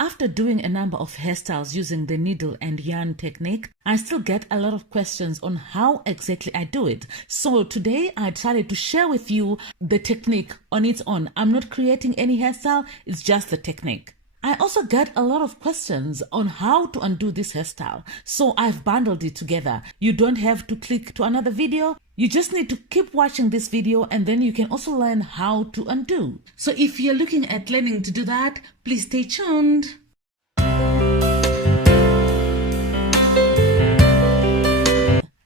After doing a number of hairstyles using the needle and yarn technique, I still get a lot of questions on how exactly I do it. So today I decided to share with you the technique on its own. I'm not creating any hairstyle, it's just the technique. I also get a lot of questions on how to undo this hairstyle, so I've bundled it together. You don't have to click to another video. You just need to keep watching this video and then you can also learn how to undo. So if you're looking at learning to do that, please stay tuned.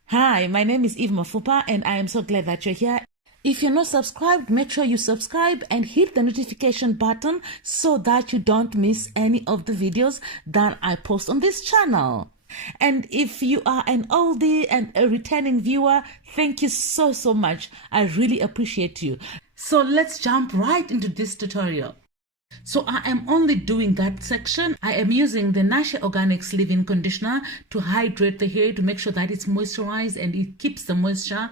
Hi, my name is Eve Mafupa and I am so glad that you're here. If you're not subscribed, make sure you subscribe and hit the notification button so that you don't miss any of the videos that I post on this channel. And if you are an oldie and a returning viewer, thank you so much. I really appreciate you. So let's jump right into this tutorial. So I am only doing that section. I am using the Nashe Organics leave-in conditioner to hydrate the hair to make sure that it's moisturized and it keeps the moisture.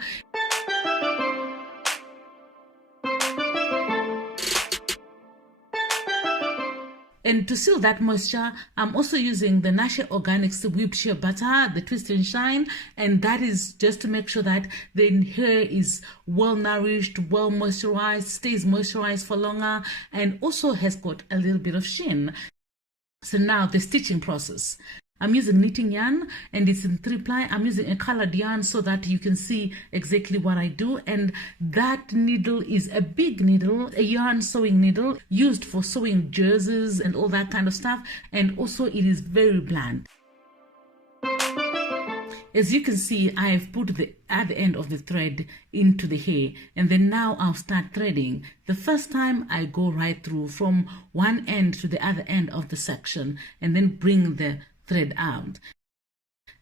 And to seal that moisture, I'm also using the Nashe Organics whipped shea butter, the Twist and Shine, and that is just to make sure that the hair is well nourished, well moisturized, stays moisturized for longer, and also has got a little bit of sheen. So now the stitching process. I'm using knitting yarn and it's in 3-ply. I'm using a colored yarn so that you can see exactly what I do. And that needle is a big needle, a yarn sewing needle used for sewing jerseys and all that kind of stuff. And also it is very blunt. As you can see, I have put the other end of the thread into the hair and then now I'll start threading. The first time I go right through from one end to the other end of the section and then bring the thread out.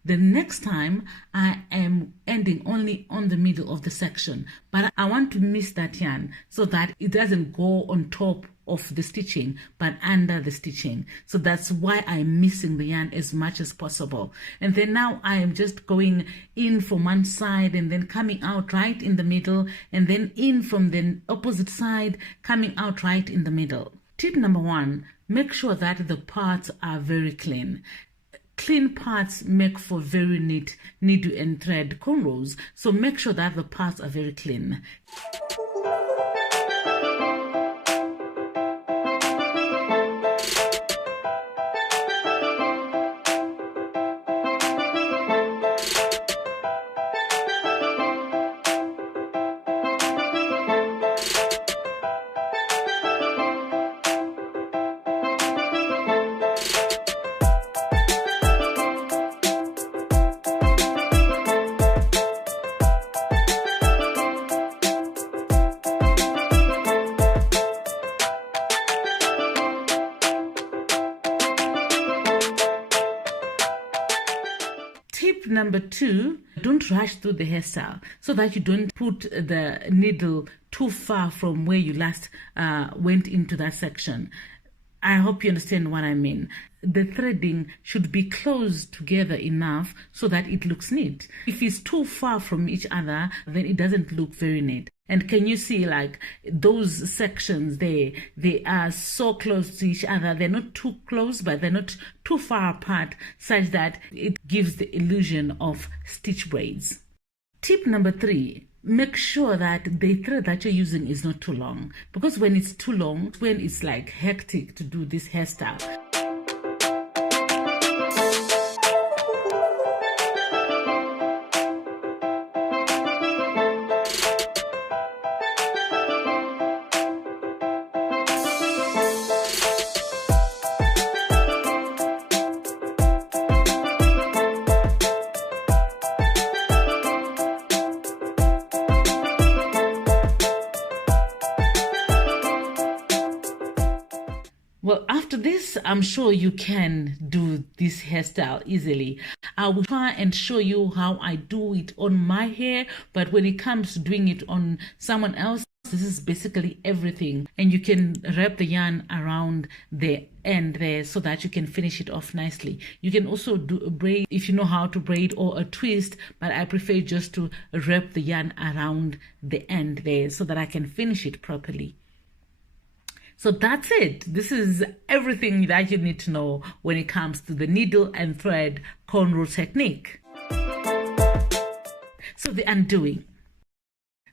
The next time I am ending only on the middle of the section, but I want to miss that yarn so that it doesn't go on top of the stitching but under the stitching. So that's why I'm missing the yarn as much as possible. And then now I am just going in from one side and then coming out right in the middle and then in from the opposite side, coming out right in the middle. Tip number 1, make sure that the parts are very clean. Clean parts make for very neat needle and thread cornrows, so make sure that the parts are very clean. Tip number 2, don't rush through the hairstyle so that you don't put the needle too far from where you last went into that section. I hope you understand what I mean. The threading should be close together enough so that it looks neat. If it's too far from each other, then it doesn't look very neat. And can you see like those sections there, they are so close to each other. They're not too close, but they're not too far apart such that it gives the illusion of stitch braids. Tip number 3, make sure that the thread that you're using is not too long, because when it's too long, when it's like hectic to do this hairstyle. Well, after this, I'm sure you can do this hairstyle easily. I will try and show you how I do it on my hair, but when it comes to doing it on someone else, this is basically everything. And you can wrap the yarn around the end there so that you can finish it off nicely. You can also do a braid if you know how to braid, or a twist, but I prefer just to wrap the yarn around the end there so that I can finish it properly. So that's it. This is everything that you need to know when it comes to the needle and thread cornrow technique. So the undoing.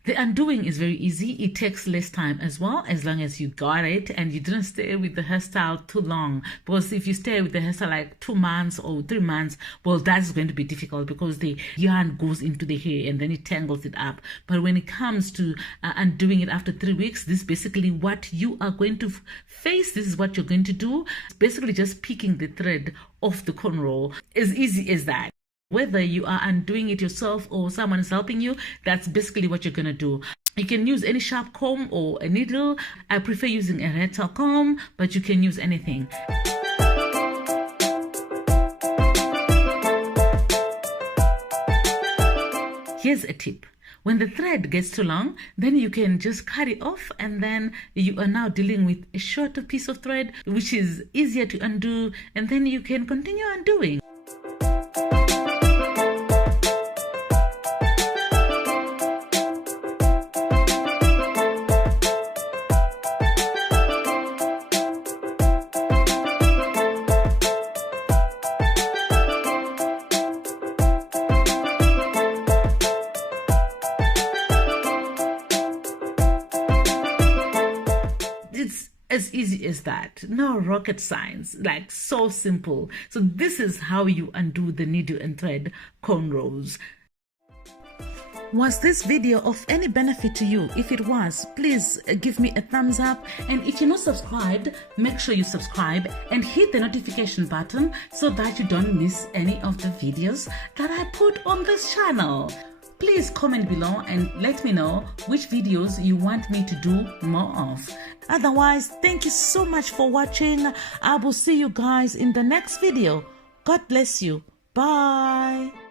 The undoing is very easy. It takes less time as well, as long as you got it and you didn't stay with the hairstyle too long. Because if you stay with the hairstyle like 2 months or 3 months, well, that's going to be difficult because the yarn goes into the hair and then it tangles it up. But when it comes to undoing it after 3 weeks, this is basically what you are going to face. This is what you're going to do. It's basically just picking the thread off the cornrow. As easy as that. Whether you are undoing it yourself or someone is helping you, that's basically what you're going to do. You can use any sharp comb or a needle. I prefer using a red-tail comb, but you can use anything. Here's a tip. When the thread gets too long, then you can just cut it off, and then you are now dealing with a shorter piece of thread, which is easier to undo, and then you can continue undoing. It's as easy as that. No rocket science, like so simple. So this is how you undo the needle and thread cornrows. Was this video of any benefit to you? If it was, please give me a thumbs up, and if you're not subscribed, make sure you subscribe and hit the notification button so that you don't miss any of the videos that I put on this channel. Please comment below and let me know which videos you want me to do more of. Otherwise, thank you so much for watching. I will see you guys in the next video. God bless you. Bye.